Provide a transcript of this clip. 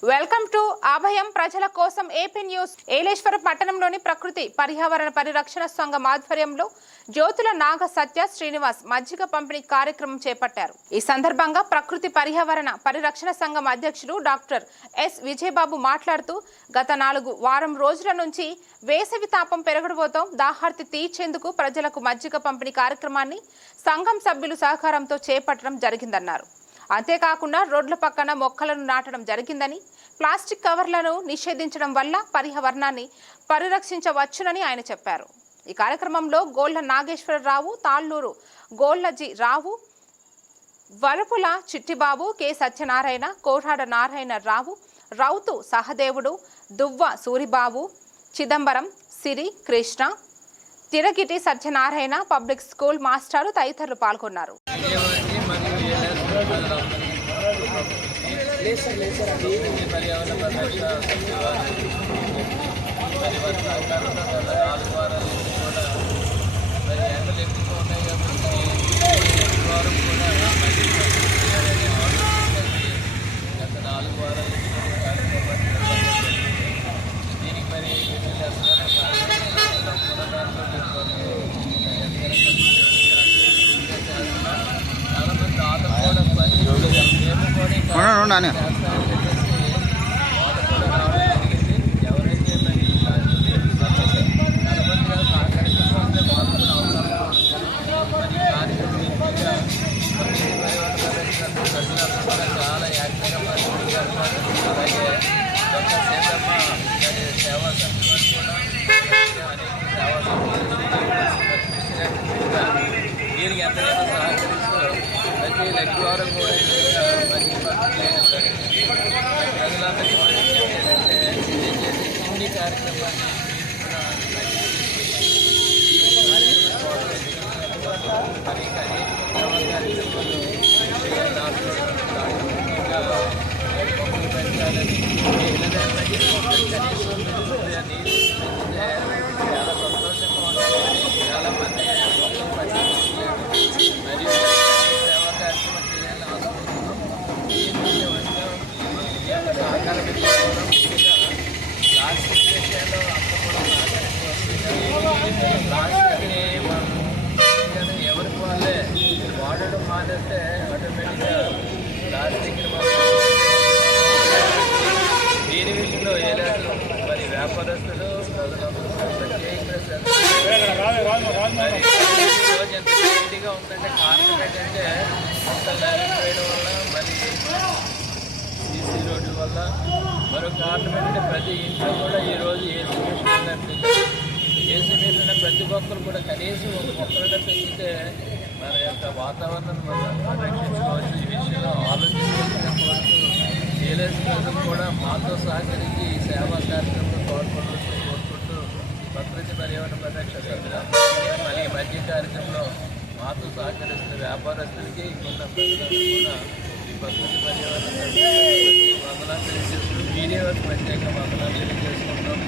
Welcome to అభయం ప్రజల కోసం AP news. Yeleswaram పట్టణంలోని ప్రకృతి పర్యావరణ పరిరక్షణ సంఘం ఆధ్వర్యంలో జ్యోతుల నాగ సత్య శ్రీనివాస్ మజ్జిగ పంపిణీ కార్యక్రమం చేపట్టారు. ఈ సందర్భంగా ప్రకృతి పర్యావరణ పరిరక్షణ సంఘం అధ్యక్షుడు డాక్టర్ ఎస్ విజయబాబు మాట్లాడుతూ గత 4 వారం రోజుల నుంచి వేసవి తాపం పెరగడంతో దాహార్తి తీర్చేందుకు ప్రజలకు మజ్జిగ పంపిణీ కార్యక్రమాన్ని సంఘం సభ్యులు సహకారంతో చేపట్టడం జరిగిందన్నారు. అంతేకాకుండా రోడ్ల పక్కన మొక్కలను నాటడం జరిగిందని, ప్లాస్టిక్ కవర్లను నిషేధించడం వల్ల పర్యావరణాన్ని పరిరక్షించవచ్చునని ఆయన చెప్పారు. ఈ కార్యక్రమంలో గోళ్ల నాగేశ్వరరావు, తాళ్లూరు గోళ్లజీ రావు, వరపుల చిట్టిబాబు, కె సత్యనారాయణ, కోరాడ నారాయణ రావు, రౌతు సహదేవుడు, దువ్వ సూరిబాబు, చిదంబరం, సిరి, కృష్ణ, తిరగిటి సత్యనారాయణ, పబ్లిక్ స్కూల్ మాస్టారు తదితరులు పాల్గొన్నారు. దీనికి ఎంతైనా సహకరిస్తూ ప్రతి లెక్క ద్వారా కూడా ప్రజలందరికీ ఏంటంటే చేసే చిన్ని కార్యక్రమాన్ని చాలా సంతోషంగా ఉంటుంది. చాలా మంది మరియు సేవా కార్యక్రమం చేయాలని ఆశిస్తున్నాం. సహకారం ముఖ్యంగా ప్లాస్టిక్ విషయంలో అంతా కూడా ప్లాస్టిక్ని మనం ఎవరికి వాళ్ళే వాడడం మానేస్తే ఆటోమేటిక్గా ప్లాస్టిక్ని దీని విషయంలో ఏ లేదు మరి వ్యాపారస్తులు రోజు ఎంత క్రియేటివ్గా ఉందంటే కారణం ఏంటంటే మొత్తం ల్యాండ్ వేయడం వల్ల మరి సీసీ రోడ్ల వల్ల మరో కారణం ఏంటంటే ప్రతి ఇంట్లో కూడా ఈరోజు ఏసీ మిషన్ కనిపిస్తుంది. ఏసీ మిషన్ ప్రతి ఒక్కరు కూడా కనీసం ఒక మొక్కలుగా పెంచితే మన యొక్క వాతావరణం మనం రక్షించుకోవచ్చు. ఈ విషయంలో ఆలోచించుకోవచ్చు. ఏలేశ్వరం కూడా మాతో సహకరించి ఈ సేవా కార్యక్రమంలో పాల్గొనవచ్చు కోరుకుంటూ ప్రకృతి పర్యావరణ పరిరక్షణ మళ్ళీ మధ్య కార్యక్రమంలో మాతో సహకరిస్తున్న వ్యాపారస్తులకి ఉన్న ప్రజలకు కూడా ఈ ప్రకృతి పర్యావరణ వందనాలు తెలియజేస్తూ మీడియా ప్రత్యేక వందనాలు తెలియజేస్తున్నాం.